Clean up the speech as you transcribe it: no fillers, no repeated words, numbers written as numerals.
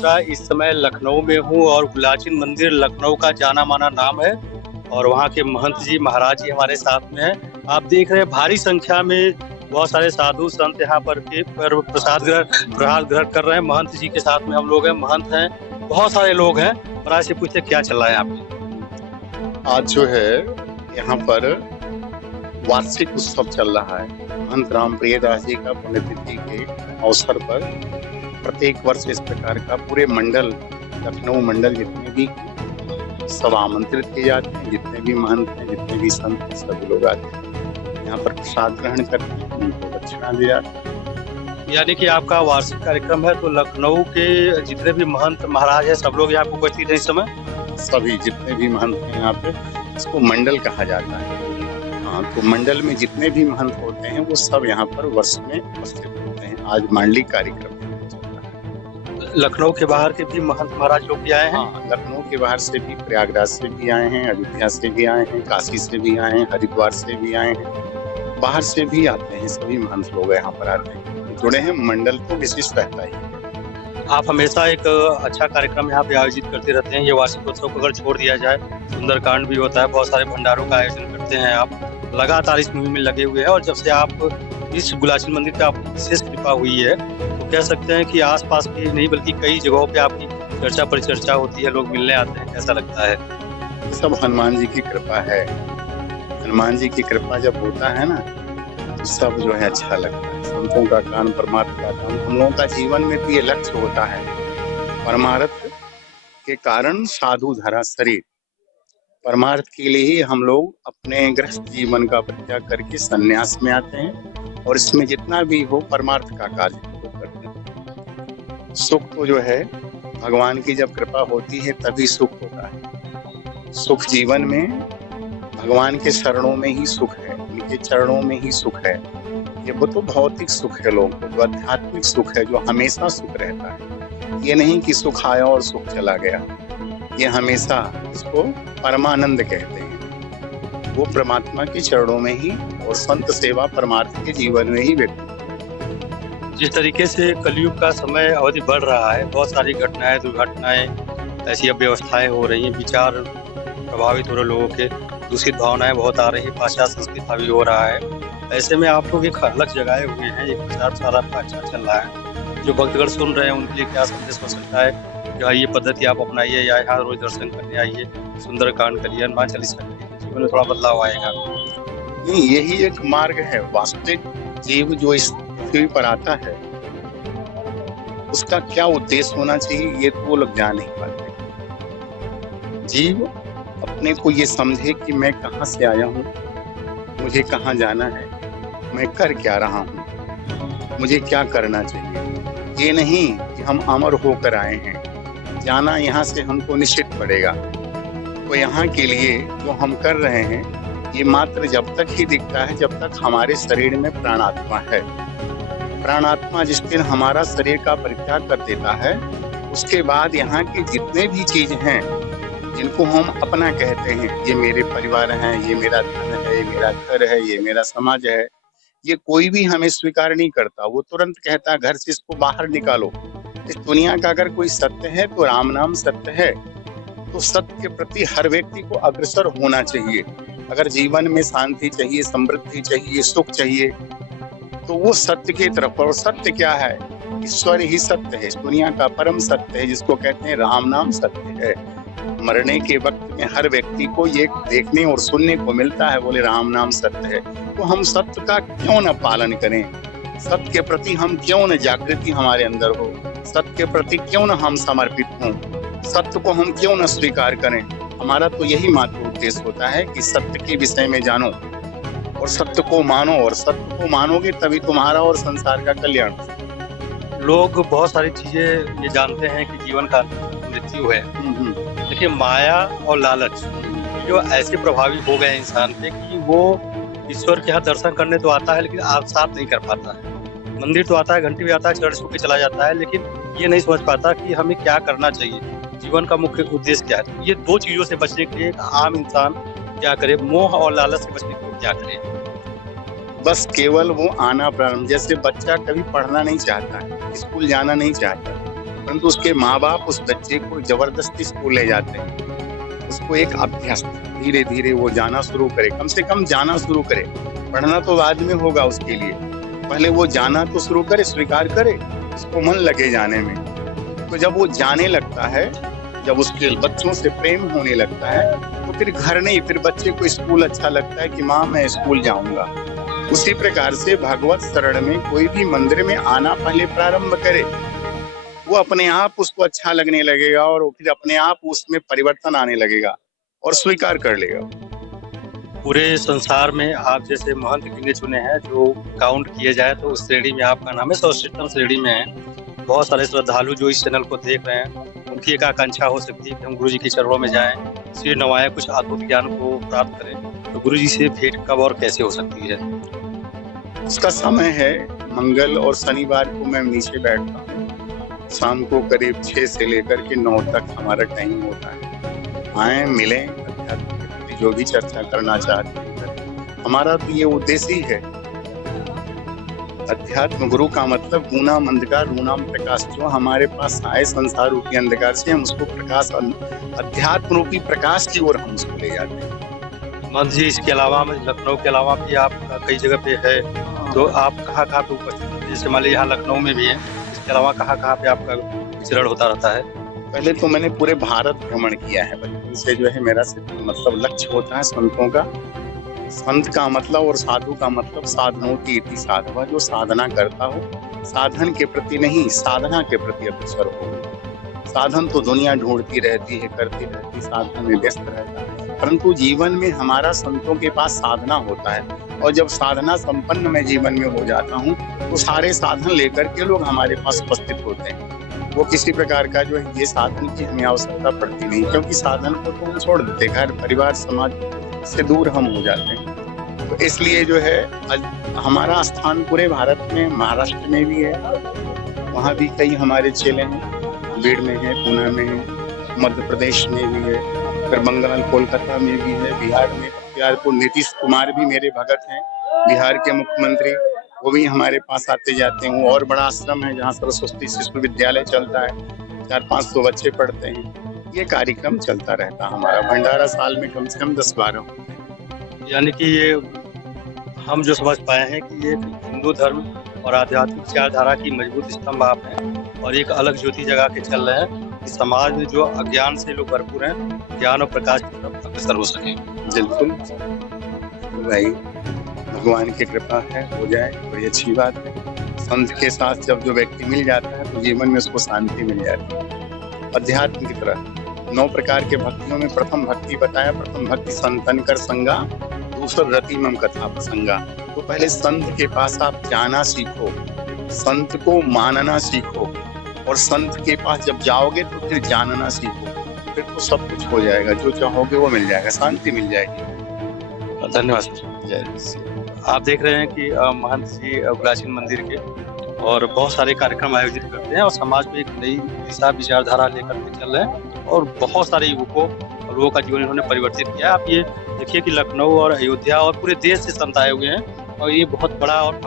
मिश्रा इस समय लखनऊ में हूँ और गुलाचिन मंदिर लखनऊ का जाना माना नाम है और वहाँ के महंत जी महाराज जी हमारे साथ में हैं। आप देख रहे हैं भारी संख्या में बहुत सारे साधु संत यहाँ पर के पर प्रसाद ग्रहण कर रहे हैं। महंत जी के साथ में हम लोग हैं, महंत हैं, बहुत सारे लोग हैं। महाराज से पूछते क्या चल रहा है यहाँ पे? आज जो है यहाँ पर वार्षिक उत्सव चल रहा है। महंत राम प्रियदास जी का पुण्यतिथि के अवसर पर प्रत्येक वर्ष इस प्रकार का पूरे मंडल, लखनऊ मंडल जितने भी सब आमंत्रित किए जाते हैं। जितने भी महंत हैं, जितने भी संत हैं, सभी लोग आते हैं यहाँ पर प्रसाद ग्रहण करते हैं, उनको दक्षिणा दी जाती है। यानी कि आपका वार्षिक कार्यक्रम है, तो लखनऊ के जितने भी महंत महाराज हैं सब लोग यहाँ पे उपस्थित हैं इस समय? सभी जितने भी महंत हैं यहाँ पे, इसको मंडल कहा जाता है। हाँ, तो मंडल में जितने भी महंत होते हैं वो सब यहाँ पर वर्ष में उपस्थित होते हैं। आज मांडलिक कार्यक्रम चल रहा है। लखनऊ के बाहर के भी महंत महाराज लोग भी आए हैं? हाँ, लखनऊ के बाहर से भी, प्रयागराज से भी आए हैं, अयोध्या से भी आए हैं, काशी से भी आए हैं, हरिद्वार से भी आए हैं, बाहर से भी आते हैं। सभी महंत लोग यहाँ पर आते हैं, जुड़े हैं। मंडल तो विशिष्ट रहता ही है। आप हमेशा एक अच्छा कार्यक्रम यहाँ पे आयोजित करते रहते हैं। ये वार्षिकोत्सव को अगर छोड़ दिया जाए, सुंदरकांड भी होता है, बहुत सारे भंडारों का आयोजन करते हैं। आप लगातार इस मुहिम में लगे हुए हैं और जब से आप इस गुलाचिन मंदिर पे आपको विशेष कृपा हुई है, तो कह सकते हैं कि आसपास की नहीं बल्कि कई जगहों पे आपकी चर्चा परिचर्चा होती है, लोग मिलने आते हैं। कैसा लगता है? सब हनुमान जी की कृपा है। हनुमान जी की कृपा जब होता है ना, तो सब जो है अच्छा लगता है। संतों का काम, परमार्थ का काम, हम लोगों का जीवन में भी ये लक्ष्य होता है। परमार्थ के कारण साधु धरा शरीर। परमार्थ के लिए ही हम लोग अपने गृहस्थ जीवन का परित्याग करके संन्यास में आते हैं और इसमें जितना भी हो परमार्थ का कार्य करते हैं। सुख तो जो है भगवान की जब कृपा होती है तभी सुख होता है। सुख जीवन में भगवान के चरणों में ही सुख है, उनके चरणों में ही सुख है। ये वो तो भौतिक सुख है लोगों को, जो आध्यात्मिक सुख है, जो हमेशा सुख रहता है। ये नहीं कि सुख आया और सुख चला गया। ये हमेशा, इसको परमानंद कहते हैं। वो परमात्मा के चरणों में ही और संत सेवा परमार्थ के जीवन में ही व्यक्ति। जिस तरीके से कलयुग का समय अवधि बढ़ रहा है, बहुत सारी घटनाएं, दुर्घटनाएं, ऐसी अव्यवस्थाएं हो रही हैं, विचार प्रभावित हो रहे लोगों के, दूषित भावनाएं बहुत आ रही है, पाश्चात्य संस्कृति हावी हो रहा है। ऐसे में आप लोग एक लक्ष्य जगाए हुए हैं, एक प्रचार प्रसार आपका अच्छा चल रहा है। जो भक्तगण सुन रहे हैं उनके लिए क्या संदेश हो सकता है? ये पद्धति आप अपनाइए या यहाँ रोज दर्शन करने आइए, सुंदरकांड करिए, हनुमान चालीसा करिए, जीवन में थोड़ा बदलाव आएगा। नहीं, यही एक मार्ग है। वास्तविक जीव जो इस पृथ्वी पर आता है, उसका क्या उद्देश्य होना चाहिए, ये तो वो लोग जान नहीं पाते। जीव अपने को ये समझे कि मैं कहाँ से आया हूँ, मुझे कहाँ जाना है, मैं कर क्या रहा हूँ, मुझे क्या करना चाहिए। ये नहीं कि हम अमर होकर आए हैं, जाना यहाँ से हमको निश्चित पड़ेगा। तो यहाँ के लिए जो हम कर रहे हैं, ये मात्र जब तक ही दिखता है जब तक हमारे शरीर में प्राणात्मा है। प्राणात्मा जिस दिन हमारा शरीर का परित्याग कर देता है, उसके बाद यहाँ की जितने भी चीज हैं जिनको हम अपना कहते हैं, ये मेरे परिवार हैं, ये मेरा धन है, ये मेरा घर है, ये मेरा समाज है, ये कोई भी हमें स्वीकार नहीं करता। वो तुरंत कहता है घर से इसको बाहर निकालो। इस दुनिया का अगर कोई सत्य है तो राम नाम सत्य है। तो सत्य के प्रति हर व्यक्ति को अग्रसर होना चाहिए। अगर जीवन में शांति चाहिए, समृद्धि चाहिए, सुख चाहिए, तो वो सत्य की तरफ। और सत्य क्या है? ईश्वर ही सत्य है, इस दुनिया का परम सत्य है, जिसको कहते हैं राम नाम सत्य है। मरने के वक्त में हर व्यक्ति को ये देखने और सुनने को मिलता है, बोले राम नाम सत्य है। तो हम सत्य का क्यों न पालन करें? सत्य के प्रति हम क्यों न जागृति हमारे अंदर हो? सत्य के प्रति क्यों न हम समर्पित हों? सत्य को हम क्यों न स्वीकार करें? हमारा तो यही मात्र उद्देश्य होता है कि सत्य के विषय में जानो और सत्य को मानो, और सत्य को मानोगे तभी तुम्हारा और संसार का कल्याण। लोग बहुत सारी चीजें ये जानते हैं कि जीवन का मृत्यु है, लेकिन माया और लालच जो ऐसे प्रभावी हो गए इंसान पे कि वो ईश्वर के यहाँ दर्शन करने तो आता है लेकिन आप साथ नहीं कर पाता है। मंदिर तो आता है, घंटी भी आता है, चर्च होकर चला जाता है, लेकिन ये नहीं समझ पाता कि हमें क्या करना चाहिए, जीवन का मुख्य उद्देश्य क्या है। ये दो चीजों से बचने के लिए एक आम इंसान क्या करे? मोह और लालच से बचने के लिए क्या करे? बस केवल वो आना प्रारंभ। जैसे बच्चा कभी पढ़ना नहीं चाहता है, स्कूल जाना नहीं चाहता, परंतु उसके माँ बाप उस बच्चे को जबरदस्ती स्कूल ले जाते हैं। उसको एक अभ्यास, धीरे धीरे वो जाना शुरू करे, कम से कम जाना शुरू करे। पढ़ना तो बाद में होगा उसके लिए, पहले वो जाना तो शुरू करे, स्वीकार करे, उसको मन लगे जाने में। तो जब वो जाने लगता है, जब उसके बच्चों से प्रेम होने लगता है, तो फिर घर नहीं, फिर बच्चे को स्कूल अच्छा लगता है कि माँ मैं स्कूल जाऊंगा। उसी प्रकार से भगवत शरण में कोई भी मंदिर में आना पहले प्रारंभ करे, वो अपने आप उसको अच्छा लगने लगेगा और फिर अपने आप उसमें परिवर्तन आने लगेगा और स्वीकार कर लेगा। पूरे संसार में आप जैसे महंत गिने चुने हैं, जो काउंट किए जाए तो उस श्रेणी में आपका नाम है, सर्वश्रेष्ठतम श्रेणी में है। बहुत सारे श्रद्धालु जो इस चैनल को देख रहे हैं, उनकी एक आकांक्षा हो सकती है कि हम गुरु जी के चरणों में जाएं, सिर नवाएं, कुछ अद्भुत ज्ञान को प्राप्त करें। तो गुरु जी से भेंट कब और कैसे हो सकती है? उसका समय है मंगल और शनिवार को मैं नीचे बैठता हूँ, शाम को करीब 6 से लेकर के 9 तक हमारा टाइम होता है। आए, मिलें, अध्यात्म के प्रति जो भी चर्चा करना चाहते हैं। हमारा तो ये उद्देश्य ही है। अध्यात्म गुरु का मतलब गुणाम अंधकार रूणाम प्रकाश, जो हमारे पास आए संसार रूपी अंधकार से हम उसको प्रकाश, अध्यात्म रूपी प्रकाश की ओर हम उसको ले जाते हैं। महंत जी, इसके अलावा लखनऊ के अलावा भी आप कई जगह पे है, तो आप कहाँ पे उपस्थित हैं? जैसे मान लीजिए यहाँ लखनऊ में भी है, इसके अलावा कहाँ पे आपका विचरण होता रहता है? पहले तो मैंने पूरे भारत भ्रमण किया है। बचपन से जो है मेरा मतलब लक्ष्य होता है संतों का। संत का मतलब और साधु का मतलब साधनों की साधवा, जो साधना करता हो, साधन के प्रति नहीं साधना के प्रति अग्रसर हो। साधन तो दुनिया ढूंढती रहती है, करती रहती, साधन में व्यस्त रहता है, परंतु जीवन में हमारा संतों के पास साधना होता है। और जब साधना संपन्न मैं जीवन में हो जाता हूँ, तो सारे साधन लेकर के लोग हमारे पास उपस्थित होते हैं। वो किसी प्रकार का जो है ये साधन की हमें आवश्यकता पड़ती नहीं, क्योंकि साधन को तो हम छोड़ देते, घर परिवार समाज से दूर हम हो जाते हैं। तो इसलिए जो है हमारा स्थान पूरे भारत में, महाराष्ट्र में भी है, वहाँ भी कई हमारे चेले हैं, बीड़ में है, पुणे में है, मध्य प्रदेश में भी है, फिर बंगाल कोलकाता में भी है, बिहार में बख्तियारपुर, नीतीश कुमार भी मेरे भगत हैं, बिहार के मुख्यमंत्री, वो भी हमारे पास आते जाते हैं। और बड़ा आश्रम है जहाँ सरस्वती शिशु विद्यालय चलता है, 400-500 बच्चे पढ़ते हैं। ये कार्यक्रम चलता रहता है हमारा। भंडारा साल में कम से कम 10-12। यानी कि ये हम जो समझ पाए हैं कि ये हिंदू धर्म और आध्यात्मिक विचारधारा की मजबूत स्तंभ आप हैं, और एक अलग ज्योति जगा के चल रहे हैं कि समाज में जो अज्ञान से लोग भरपूर हैं, ज्ञान और प्रकाश की तरफ अग्रसर हो सके। बिल्कुल भाई, भगवान की कृपा है, हो जाए, बड़ी अच्छी बात है। संत के साथ जब जो व्यक्ति मिल जाता है तो जीवन में उसको शांति मिल जाती है। अध्यात्म की तरह 9 प्रकार के भक्तियों में प्रथम भक्ति बताया। प्रथम भक्ति संतन कर संगा, दूसरा रति मम कथा प्रसंगा। तो पहले संत के पास आप जाना सीखो, संत को मानना सीखो, और संत के पास जब जाओगे तो फिर जानना सीखो, फिर तो सब कुछ हो जाएगा, जो चाहोगे वो मिल जाएगा, शांति मिल जाएगी। धन्यवाद सर। जय। आप देख रहे हैं कि महंत जी प्राचीन मंदिर के और बहुत सारे कार्यक्रम आयोजित करते हैं और समाज में एक नई दिशा विचारधारा लेकर के चल रहे हैं, और बहुत सारे युवकों और लोगों का जीवन इन्होंने परिवर्तित किया है। आप ये देखिए कि लखनऊ और अयोध्या और पूरे देश से संत आए हुए हैं, और ये बहुत बड़ा और